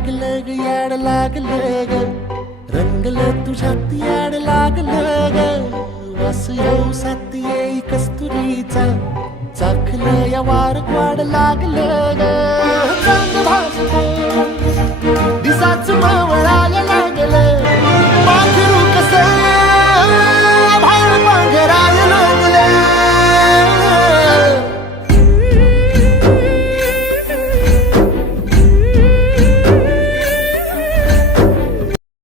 लागलं ग याड लागलं ग रंगलं तुझ्यात याड लागलं ग वास येऊ साथ येई कस्तुरीचा चाखलं या वार वाढ लागलं ग